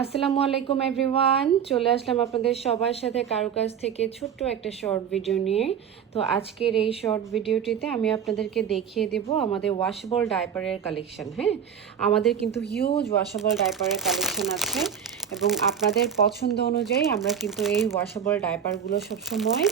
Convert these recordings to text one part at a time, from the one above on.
আসসালামু আলাইকুম এভরিওয়ান। চলে আসলাম আপনাদের সবার সাথে কারও কাছ থেকে ছোট্ট একটা শর্ট ভিডিও নিয়ে। তো আজকের এই শর্ট ভিডিওটিতে আমি আপনাদেরকে দেখিয়ে দেব আমাদের ওয়াশেবল ডাইপারের কালেকশন হ্যাঁ? আমাদের কিন্তু হিউজ ওয়াশেবল ডাইপারের কালেকশন আছে এবং আপনাদের পছন্দ অনুযায়ী আমরা কিন্তু এই ওয়াশেবল ডাইপারগুলো সবসময়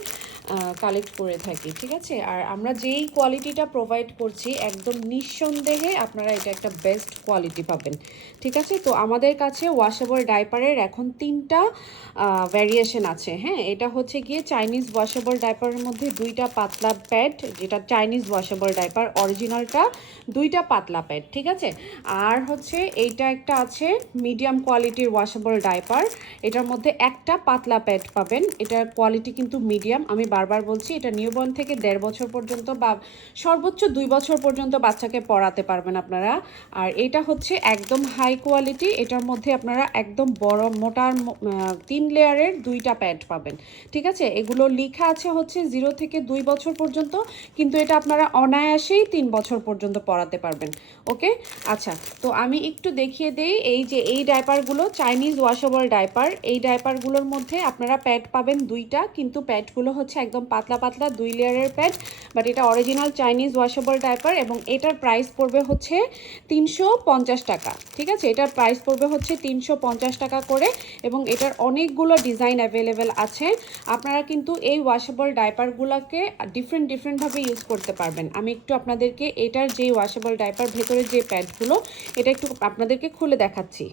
কালেক্ট করে থাকি, ঠিক আছে? আর আমরা যেই কোয়ালিটিটা প্রোভাইড করছি, একদম নিঃসন্দেহে আপনারা এটা একটা বেস্ট কোয়ালিটি পাবেন, ঠিক আছে? তো আমাদের কাছে ওয়াশেবল ডাইপারের এখন তিনটা ভ্যারিয়েশন আছে হ্যাঁ? এটা হচ্ছে গিয়ে চাইনিজ ওয়াশেবল ডাইপারের মধ্যে দুইটা পাতলা প্যাড যেটা চাইনিজ ওয়াশেবল ডাইপার অরিজিনালটা দুইটা পাতলা প্যাড ঠিক আছে? আর হচ্ছে এইটা একটা আছে মিডিয়াম কোয়ালিটির ওয়াশেবল ডাইপার এটার মধ্যে একটা পাতলা প্যাড পাবেন, এটার কোয়ালিটি কিন্তু মিডিয়াম আমি বারবার বলছি, এটা নিউবর্ন থেকে দেড় বছর পর্যন্ত বা সর্বোচ্চ দুই বছর পর্যন্ত বাচ্চাকে পড়াতে পারবেন আপনারা। আর এটা হচ্ছে একদম হাই কোয়ালিটি এটার মধ্যে আপনারা একদম বড়, মোটার তিন লেয়ারের দুইটা প্যাড পাবেন। ঠিক আছে? এগুলো লেখা আছে হচ্ছে জিরো থেকে দুই বছর পর্যন্ত, কিন্তু এটা আপনারা অনায়াসেই তিন বছর পর্যন্ত পড়াতে পারবেন। ওকে আচ্ছা তো আমি একটু দেখিয়ে দেই, এই যে এই ডাইপারগুলো চাইনিজ ওয়াশেবল ডাইপার এই ডাইপারগুলোর মধ্যে আপনারা প্যাড পাবেন দুইটা, কিন্তু প্যাডগুলো হচ্ছে একদম পাতলা পাতলা দুই লেয়ারের প্যাড বাট এটা অরিজিনাল চাইনিজ ওয়াশেবল ডাইপার এবং এটার প্রাইস পড়বে হচ্ছে তিনশো পঞ্চাশ টাকা। ঠিক আছে? এটার প্রাইস পড়বে হচ্ছে তিনশো পঞ্চাশ টাকা করে এবং এটার অনেকগুলো ডিজাইন অ্যাভেলেবেল আছে। আপনারা কিন্তু এই ওয়াশেবল ডাইপারগুলোকে ডিফারেন্ট ডিফারেন্টভাবে ইউজ করতে পারবেন। আমি একটু আপনাদেরকে এটার যে ওয়াশেবল ডাইপার ভেতরের যে প্যাডগুলো এটা একটু আপনাদেরকে খুলে দেখাচ্ছি।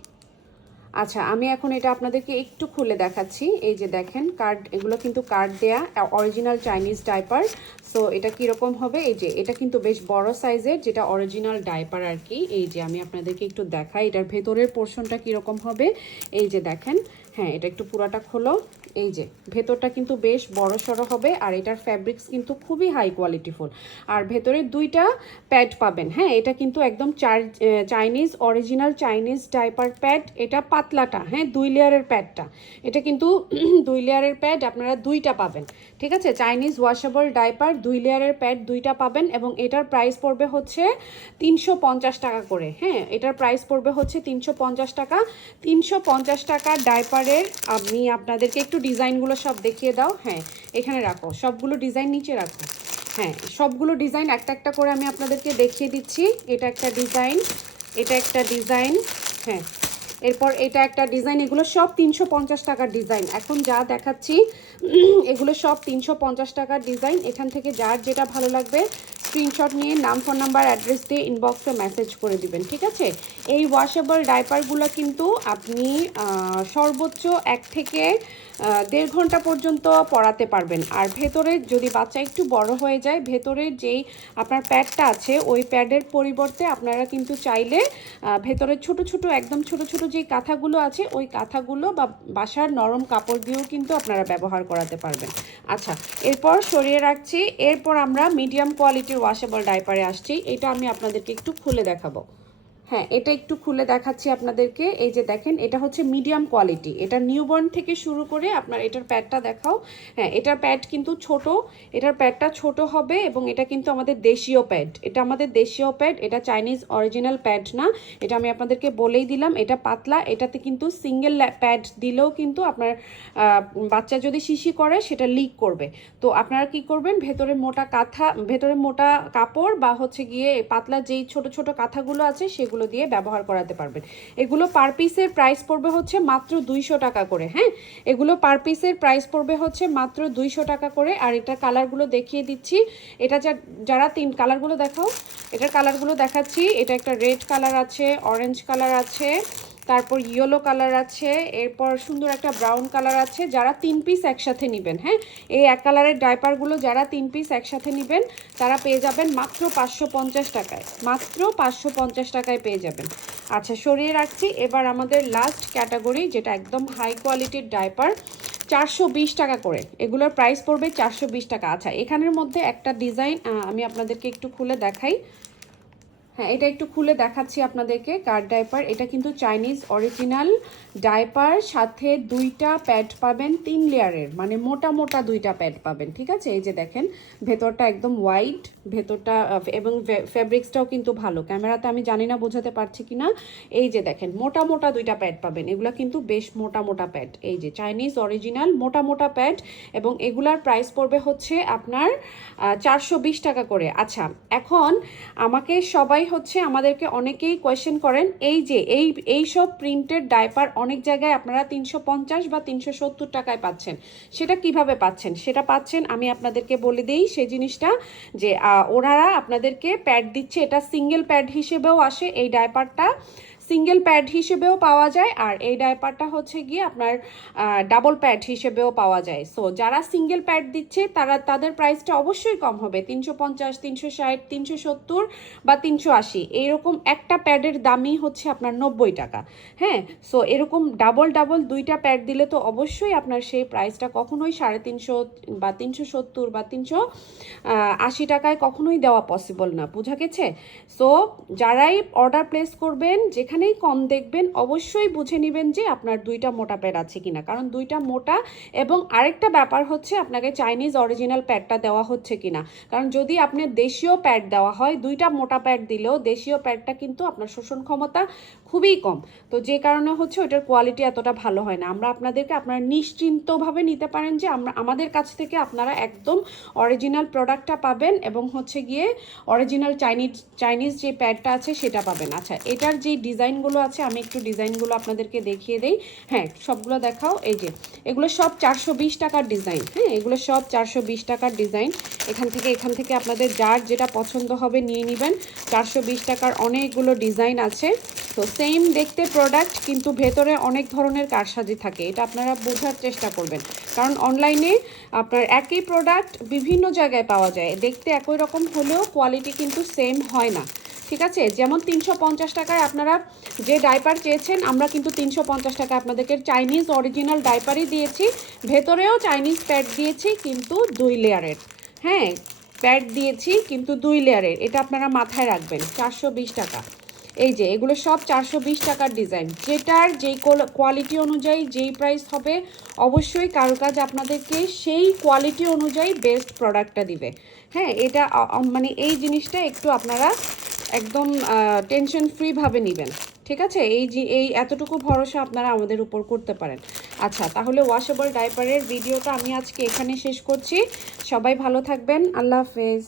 আচ্ছা আমি এখন এটা আপনাদেরকে একটু খুলে দেখাচ্ছি। এই যে দেখেন কার্ড এগুলো কিন্তু কার্ড দেয়া অরিজিনাল চাইনিজ ডাইপার সো এটা কীরকম হবে? এই যে, এটা কিন্তু বেশ বড় সাইজের যেটা অরিজিনাল ডাইপার আর কি। এই যে, আমি আপনাদেরকে একটু দেখাই, এটার ভেতরের পোর্শনটা কীরকম হবে? এই যে দেখেন হ্যাঁ এটা একটু পুরাটা খোলো। এই যে, ভেতরটা কিন্তু বেশ বড় সড়ো হবে আর এটার ফ্যাব্রিক্স কিন্তু খুবই হাই কোয়ালিটিফুল আর ভেতরে দুইটা প্যাড পাবেন হ্যাঁ? এটা কিন্তু একদম চার Chinese original Chinese diaper pad এটা পাতলাটা হ্যাঁ? দুই লেয়ারের প্যাডটা এটা কিন্তু দুই লেয়ারের প্যাড আপনারা দুইটা পাবেন, ঠিক আছে? চাইনিজ ওয়াশেবল ডাইপার দুই লেয়ারের প্যাড দুইটা পাবেন এবং এটার প্রাইস পড়বে হচ্ছে তিনশো পঞ্চাশ টাকা করে হ্যাঁ? এটার প্রাইস পড়বে হচ্ছে তিনশো পঞ্চাশ টাকা। তিনশো টাকার ডাইপারের আমি আপনাদেরকে একটু ডিজাইনগুলো সব দেখিয়ে দাও। হ্যাঁ এখানে রাখো। সবগুলো ডিজাইন নিচে রাখো। হ্যাঁ সবগুলো ডিজাইন একটা একটা করে আমি আপনাদেরকে দেখিয়ে দিচ্ছি। এটা একটা ডিজাইন, এটা একটা ডিজাইন হ্যাঁ। এরপর এটা একটা ডিজাইন, এগুলো সব তিনশো পঞ্চাশ টাকার ডিজাইন। এখন যা দেখাচ্ছি, এগুলো সব তিনশো পঞ্চাশ টাকার ডিজাইন। এখান থেকে যার যেটা ভালো লাগবে স্ক্রিনশট নিয়ে নাম ফোন নাম্বার অ্যাড্রেস দিয়ে ইনবক্সে মেসেজ করে দিবেন, ঠিক আছে? এই ওয়াশেবল ডাইপারগুলো কিন্তু আপনি সর্বোচ্চ এক থেকে দেড় ঘণ্টা পর্যন্ত পড়াতে পারবেন। আর ভেতরে যদি বাচ্চা একটু বড় হয়ে যায় ভেতরের যেই আপনার প্যাডটা আছে, ওই প্যাডের পরিবর্তে আপনারা কিন্তু চাইলে ভেতরে ছোট ছোট, একদম ছোট ছোট যেই কাঁথাগুলো আছে, ওই কাঁথাগুলো বা বাসার নরম কাপড় দিয়েও কিন্তু আপনারা ব্যবহার করাতে পারবেন। আচ্ছা এরপর সরিয়ে রাখছি। এরপর আমরা মিডিয়াম কোয়ালিটির ওয়াশেবল ডাইপারে আসছি এটা আমি আপনাদেরকে একটু খুলে দেখাবো। হ্যাঁ এটা একটু খুলে দেখাচ্ছি আপনাদেরকে। এই যে দেখেন, এটা হচ্ছে মিডিয়াম কোয়ালিটি এটা নিউবর্ন থেকে শুরু করে আপনার এটার প্যাডটা দেখাও। হ্যাঁ এটার প্যাড কিন্তু ছোট, এটার প্যাডটা ছোট হবে এবং এটা কিন্তু আমাদের দেশীয় প্যাড এটা আমাদের দেশীয় প্যাড এটা চাইনিজ অরিজিনাল প্যাড না। এটা আমি আপনাদেরকে বলেই দিলাম, এটা পাতলা, এটাতে কিন্তু সিঙ্গেল প্যাড দিলেও কিন্তু আপনার বাচ্চা যদি শিশি করে, সেটা লিক করবে। তো আপনারা কি করবেন, ভেতরে মোটা কাঁথা, ভেতরে মোটা কাপড় বা হচ্ছে গিয়ে পাতলা যেই ছোট ছোট কাঁথাগুলো আছে, সেগুলো দিয়ে ব্যবহার করাতে পারবেন। এগুলো পার পিসের প্রাইস পড়বে হচ্ছে মাত্র দুইশো টাকা করে হ্যাঁ? এগুলো পার পিসের প্রাইস পড়বে হচ্ছে মাত্র দুইশো টাকা করে, আর এটা কালারগুলো দেখিয়ে দিচ্ছি। এটা যারা তিন কালারগুলো দেখাও, এটার কালারগুলো দেখাচ্ছি। এটা একটা রেড কালার আছে অরেঞ্জ কালার আছে তারপর ইয়েলো কালার আছে, এরপর সুন্দর একটা ব্রাউন কালার আছে, যারা তিন পিস একসাথে নেবেন হ্যাঁ? এই এক কালারের ডাইপারগুলো যারা তিন পিস একসাথে নেবেন, তারা পেয়ে যাবেন মাত্র পাঁচশো পঞ্চাশ টাকায়, মাত্র পাঁচশো পঞ্চাশ টাকায় পেয়ে যাবেন। আচ্ছা সরিয়ে রাখছি, এবার আমাদের লাস্ট ক্যাটাগরি যেটা একদম হাই কোয়ালিটির ডাইপার চারশো বিশ টাকা করে, এগুলোর প্রাইস পড়বে চারশো বিশ টাকা। আচ্ছা এখানের মধ্যে একটা ডিজাইন আমি আপনাদেরকে একটু খুলে দেখাই। হ্যাঁ এটা একটু খুলে দেখাচ্ছি আপনাদেরকে, কার ডাইপার। এটা কিন্তু চাইনিজ অরিজিনাল ডাইপার, সাথে দুইটা প্যাড পাবেন তিন লেয়ারের মানে মোটা মোটা দুইটা প্যাড পাবেন, ঠিক আছে? এই যে দেখেন, ভেতরটা একদম হোয়াইট ভেতরটা এবং ফেব্রিক্সটাও কিন্তু ভালো। ক্যামেরাতে আমি জানি না বোঝাতে পারছি কিনা। এই যে দেখেন, মোটা মোটা দুইটা প্যাড পাবেন। এগুলো কিন্তু বেশ মোটা মোটা প্যাড। এই যে চাইনিজ অরিজিনাল, মোটা মোটা প্যাড, এবং এগুলার প্রাইস পড়বে হচ্ছে আপনার চারশো বিশ টাকা করে। আচ্ছা এখন আমাকে সবাই হচ্ছে আমাদেরকে অনেকেই কোয়েশ্চেন করেন, এই যে, এই এই সব প্রিন্টেড ডাইপার অনেক জায়গায় আপনারা তিনশো পঞ্চাশ বা তিনশো সত্তর টাকায় পাচ্ছেন। সেটা কীভাবে পাচ্ছেন? সেটা পাচ্ছেন, আমি আপনাদেরকে বলে দিই সেই জিনিসটা যে ওনারা আপনাদেরকে প্যাড দিচ্ছে, এটা সিঙ্গেল প্যাড হিসেবেও আসে এই ডাইপারটা সিঙ্গেল প্যাড হিসেবেও পাওয়া যায়, আর এই ডাইপারটা হচ্ছে গিয়ে আপনার ডাবল প্যাড হিসেবেও পাওয়া যায়। সো যারা সিঙ্গেল প্যাড দিচ্ছে, তারা, তাদের প্রাইসটা অবশ্যই কম হবে। তিনশো পঞ্চাশ, তিনশো ষাট, তিনশো সত্তর বা তিনশো আশি। এইরকম একটা প্যাডের দামই হচ্ছে আপনার নব্বই টাকা। হ্যাঁ? সো এরকম ডাবল ডাবল দুইটা প্যাড দিলে তো অবশ্যই আপনার সেই প্রাইসটা কখনোই সাড়ে তিনশো বা তিনশো সত্তর বা তিনশো আশি টাকায় কখনোই দেওয়া পসিবল না। বোঝা গেছে? সো যারাই অর্ডার প্লেস করবেন যেখানেই কম দেখবেন, অবশ্যই বুঝে নেবেন যে আপনার দুইটা মোটা প্যাড আছে কিনা। কারণ দুইটা মোটা এবং আরেকটা ব্যাপার হচ্ছে আপনাকে চাইনিজ অরিজিনাল প্যাডটা দেওয়া হচ্ছে কিনা। কারণ যদি আপনার দেশীয় প্যাড দেওয়া হয়, দুইটা মোটা প্যাড দিলেও দেশীয় প্যাডটা কিন্তু আপনার শোষণ ক্ষমতা খুবই কম। তো যে কারণে হচ্ছে ওইটার কোয়ালিটি এতটা ভালো হয় না। আমরা আপনাদেরকে আপনারা নিশ্চিন্তভাবে নিতে পারেন যে আমরা, আমাদের কাছ থেকে আপনারা একদম অরিজিনাল প্রোডাক্টটা পাবেন এবং হচ্ছে গিয়ে অরিজিনাল চাইনিজ চাইনিজ যে প্যাডটা আছে সেটা পাবেন। আচ্ছা এটার যে ডিজাইনগুলো আছে, আমি একটু ডিজাইনগুলো আপনাদেরকে দেখিয়ে দেই। হ্যাঁ সবগুলো দেখাও, এই যে, এগুলো সব চারশো বিশ টাকার ডিজাইন হ্যাঁ এগুলো সব চারশো বিশ টাকার ডিজাইন। এখান থেকে এখান থেকে আপনাদের যার যেটা পছন্দ হবে নিয়ে নেবেন। চারশো বিশ টাকার অনেকগুলো ডিজাইন আছে। তো সেম দেখতে প্রোডাক্ট কিন্তু ভেতরে অনেক ধরনের কারসাজি থাকে, এটা আপনারা বোঝার চেষ্টা করবেন। কারণ অনলাইনে আপনার একই প্রোডাক্ট বিভিন্ন জায়গায় পাওয়া যায়। দেখতে একই রকম হলেও কোয়ালিটি কিন্তু সেম হয় না। ঠিক আছে? যেমন তিনশো পঞ্চাশ টাকায় আপনারা যে ডাইপার চেয়েছেন, আমরা কিন্তু তিনশো পঞ্চাশ টাকা আপনাদেরকে চাইনিজ অরিজিনাল ডাইপারই দিয়েছি। ভেতরেও চাইনিজ প্যাড দিয়েছি, কিন্তু দুই লেয়ারের। হ্যাঁ প্যাড দিয়েছি, কিন্তু দুই লেয়ারের। এটা আপনারা মাথায় রাখবেন, চারশো বিশ টাকা। এই যে, এগুলো সব চারশো বিশ টাকার ডিজাইন যেটার যেই কোয়ালিটি অনুযায়ী যেই প্রাইস হবে, অবশ্যই কারুকাজ আপনাদেরকে সেই কোয়ালিটি অনুযায়ী বেস্ট প্রোডাক্টটা দিবে। হ্যাঁ এটা মানে এই জিনিসটা একটু আপনারা একদম টেনশন ফ্রিভাবে নেবেন। ঠিক আছে? এই যে, এই এতটুকু ভরসা আপনারা আমাদের উপর করতে পারেন। আচ্ছা তাহলে ওয়াশেবল ডাইপারের ভিডিওটা আমি আজকে এখানে শেষ করছি। সবাই ভালো থাকবেন। আল্লাহ হাফেজ।